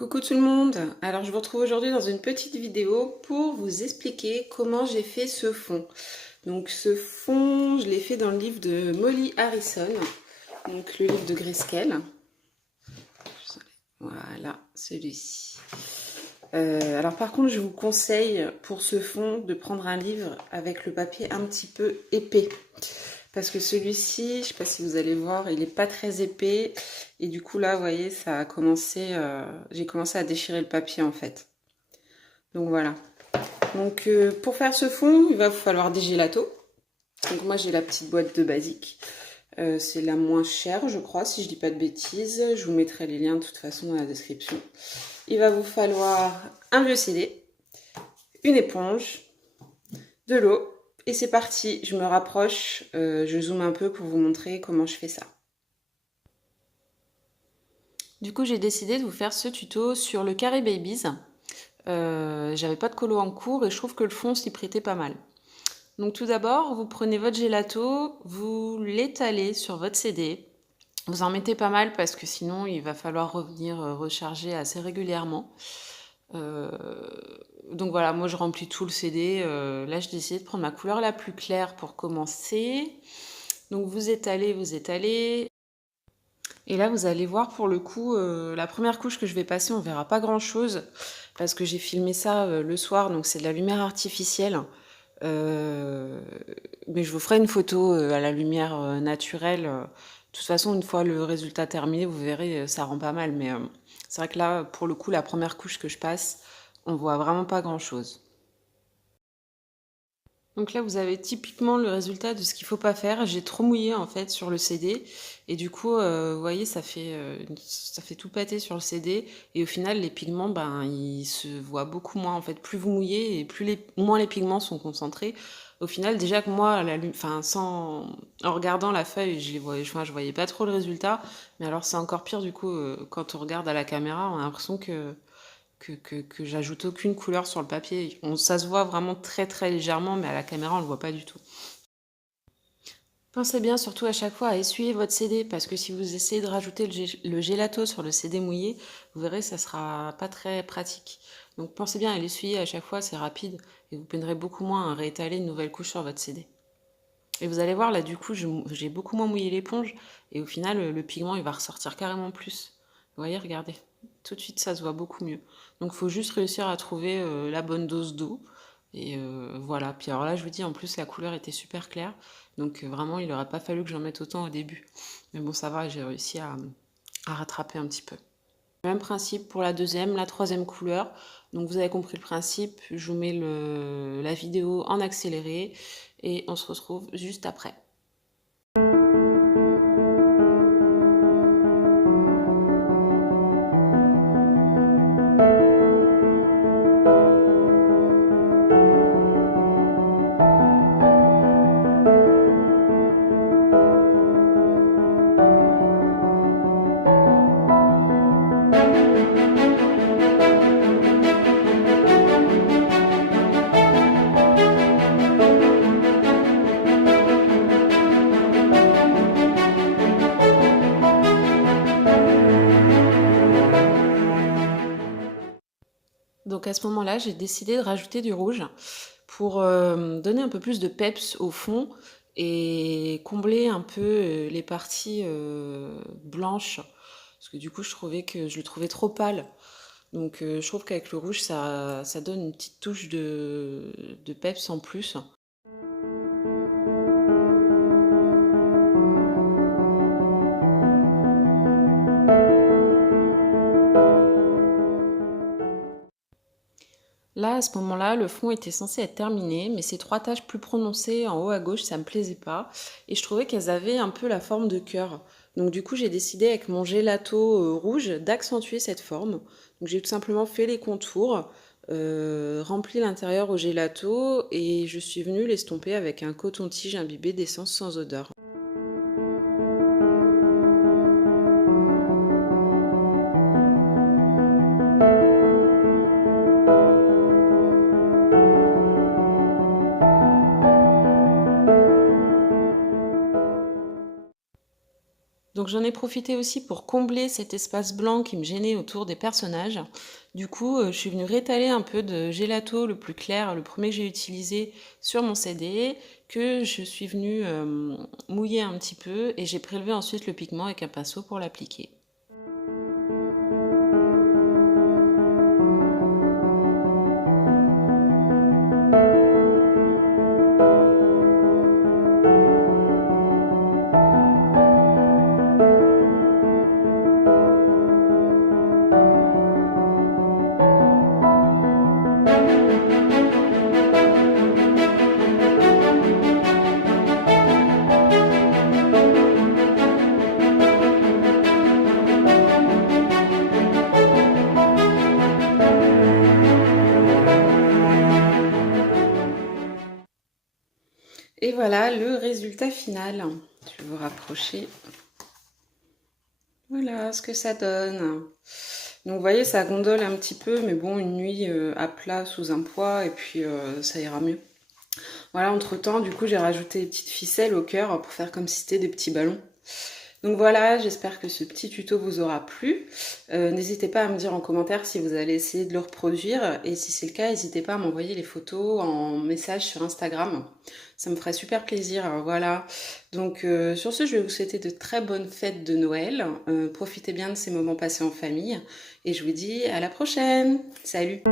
Coucou tout le monde, alors je vous retrouve aujourd'hui dans une petite vidéo pour vous expliquer comment j'ai fait ce fond. Donc ce fond, je l'ai fait dans le livre de Molly Harrison, donc le livre de Grayscale. Voilà, celui-ci. Alors par contre, je vous conseille pour ce fond de prendre un livre avec le papier un petit peu épais. Parce que celui-ci, je ne sais pas si vous allez voir, il n'est pas très épais. Et du coup là, vous voyez, ça a commencé, j'ai commencé à déchirer le papier en fait. Donc voilà. Donc pour faire ce fond, il va vous falloir des gélatos. Donc moi j'ai la petite boîte de Basique. C'est la moins chère, je crois, si je dis pas de bêtises. Je vous mettrai les liens de toute façon dans la description. Il va vous falloir un vieux CD, une éponge, de l'eau. Et c'est parti, je me rapproche, je zoome un peu pour vous montrer comment je fais ça. Du coup, j'ai décidé de vous faire ce tuto sur le Carré Babies. J'avais pas de colo en cours et je trouve que le fond s'y prêtait pas mal. Donc tout d'abord, vous prenez votre gelato, vous l'étalez sur votre CD. Vous en mettez pas mal parce que sinon il va falloir revenir recharger assez régulièrement. Donc voilà, moi je remplis tout le CD. Là, j'ai décidé de prendre ma couleur la plus claire pour commencer. Donc vous étalez, vous étalez. Et là, vous allez voir pour le coup, la première couche que je vais passer, on verra pas grand-chose parce que j'ai filmé ça le soir, donc c'est de la lumière artificielle. Mais je vous ferai une photo à la lumière naturelle. De toute façon, une fois le résultat terminé, vous verrez, ça rend pas mal. Mais c'est vrai que là, pour le coup, la première couche que je passe, on voit vraiment pas grand-chose. Donc là, vous avez typiquement le résultat de ce qu'il faut pas faire. J'ai trop mouillé en fait sur le CD et du coup, vous voyez, ça fait tout pâter sur le CD et au final, les pigments, ben, ils se voient beaucoup moins en fait. Plus vous mouillez et moins les pigments sont concentrés. Au final, déjà que moi, en regardant la feuille, je voyais pas trop le résultat. Mais alors, c'est encore pire du coup quand on regarde à la caméra, on a l'impression que j'ajoute aucune couleur sur le papier. Ça se voit vraiment très très légèrement, mais à la caméra, on le voit pas du tout. Pensez bien surtout à chaque fois à essuyer votre CD, parce que si vous essayez de rajouter le gelato sur le CD mouillé, vous verrez, ça sera pas très pratique. Donc pensez bien à l'essuyer à chaque fois, c'est rapide, et vous peinerez beaucoup moins à réétaler une nouvelle couche sur votre CD. Et vous allez voir, là du coup, j'ai beaucoup moins mouillé l'éponge, et au final, le pigment, il va ressortir carrément plus. Vous voyez, regardez, tout de suite, ça se voit beaucoup mieux. Donc il faut juste réussir à trouver la bonne dose d'eau. Et voilà, puis alors là, je vous dis, en plus, la couleur était super claire. Donc vraiment, il n'aurait pas fallu que j'en mette autant au début. Mais bon, ça va, j'ai réussi à rattraper un petit peu. Même principe pour la deuxième, la troisième couleur. Donc vous avez compris le principe, je vous mets la vidéo en accéléré et on se retrouve juste après. Donc à ce moment-là, j'ai décidé de rajouter du rouge pour donner un peu plus de peps au fond et combler un peu les parties blanches. Parce que du coup, je le trouvais trop pâle. Donc je trouve qu'avec le rouge, ça donne une petite touche de peps en plus. Là, à ce moment-là, le fond était censé être terminé, mais ces trois taches plus prononcées en haut à gauche, ça me plaisait pas. Et je trouvais qu'elles avaient un peu la forme de cœur. Donc du coup, j'ai décidé avec mon gelato rouge d'accentuer cette forme. Donc j'ai tout simplement fait les contours, rempli l'intérieur au gelato et je suis venue l'estomper avec un coton-tige imbibé d'essence sans odeur. Donc j'en ai profité aussi pour combler cet espace blanc qui me gênait autour des personnages. Du coup, je suis venue rétaler un peu de gelato le plus clair, le premier que j'ai utilisé sur mon CD, que je suis venue mouiller un petit peu et j'ai prélevé ensuite le pigment avec un pinceau pour l'appliquer. Et voilà le résultat final. Je vais vous rapprocher. Voilà ce que ça donne. Donc vous voyez, ça gondole un petit peu, mais bon, une nuit à plat sous un poids, et puis ça ira mieux. Voilà, entre-temps, du coup, j'ai rajouté des petites ficelles au cœur pour faire comme si c'était des petits ballons. Donc voilà, j'espère que ce petit tuto vous aura plu. N'hésitez pas à me dire en commentaire si vous allez essayer de le reproduire. Et si c'est le cas, n'hésitez pas à m'envoyer les photos en message sur Instagram. Ça me ferait super plaisir. Voilà. Donc sur ce, je vais vous souhaiter de très bonnes fêtes de Noël. Profitez bien de ces moments passés en famille. Et je vous dis à la prochaine. Salut!